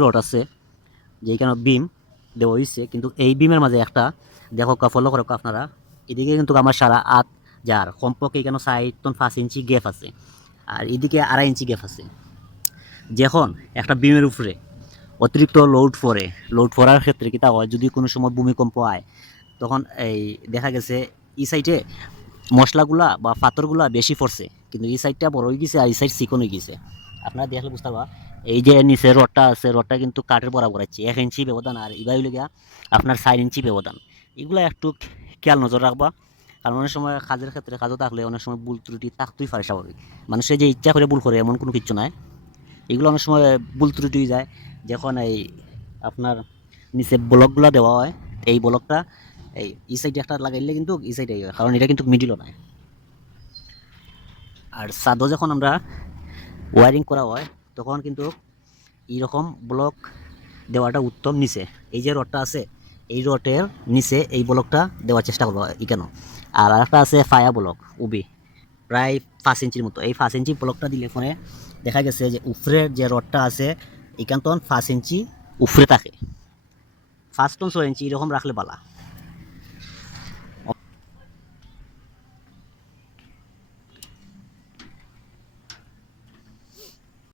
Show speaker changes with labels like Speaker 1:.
Speaker 1: Rod আছে যেখানে বিম দেওয়া হয়েছে কিন্তু এই বিমের মাঝে একটা, দেখো ফলো করো আপনারা, এদিকে কিন্তু আমার সারা আট যার, কমপক্ষে এখানে সাইড পাঁচ ইঞ্চি গ্যাপ আছে, আর এদিকে আড়াই ইঞ্চি গ্যাপ আছে। যখন একটা বিমের উপরে অতিরিক্ত লোড পড়ে লোড পড়ার ক্ষেত্রে কি তা হয়? যদি কোনো সময় ভূমিকম্প হয় তখন এই দেখা গেছে, এই সাইডে মশলাগুলা বা পাথরগুলা বেশি পড়ছে, কিন্তু এই সাইডটা বড় হয়ে গেছে, আর এই সাইড চিকন হয়ে গেছে। আপনারা দেখলে বুঝতে পারবা, এই যে নিচে রডটা আছে, রডটা কিন্তু কাঠের বরাবর আছে, এক ইঞ্চি ব্যবধান আর এবার গিয়া আপনার চার ইঞ্চি ব্যবধান। এগুলো একটু খেয়াল নজর রাখবা, কারণ অনেক সময় কাজের ক্ষেত্রে কাজও থাকলে অনেক সময় ভুল ত্রুটি থাকতেই পারে স্বাভাবিক। মানুষের যে ইচ্ছা করে ভুল করে, এমন কোনো কিছু নাই। এগুলো অনেক সময় ভুল ত্রুটি যায়। যখন এই আপনার নিচে ব্লকগুলো দেওয়া হয়, এই ব্লকটা এই এই সাইডে একটা লাগাইলে কিন্তু এই সাইডে কারণ এটা কিন্তু মিডিলও নয় আর সাদও যখন আমরা ওয়ারিং করা হয়, তখন কিন্তু এইরকম ব্লক দেওয়াটা উত্তম নিচে। এই যে রডটা আছে, এই রডের নিচে এই ব্লকটা দেওয়ার চেষ্টা করব কেন? আর একটা আছে ফায়া ব্লক উবি প্রায় পাঁচ ইঞ্চির মতো। এই পাঁচ ইঞ্চি ব্লকটা দিলে পরে দেখা গেছে যে উপরের যে রডটা আছে এখান তখন পাঁচ ইঞ্চি উফরে থাকে। পাঁচ টন ছয় ইঞ্চি, এরকম রাখলে বালা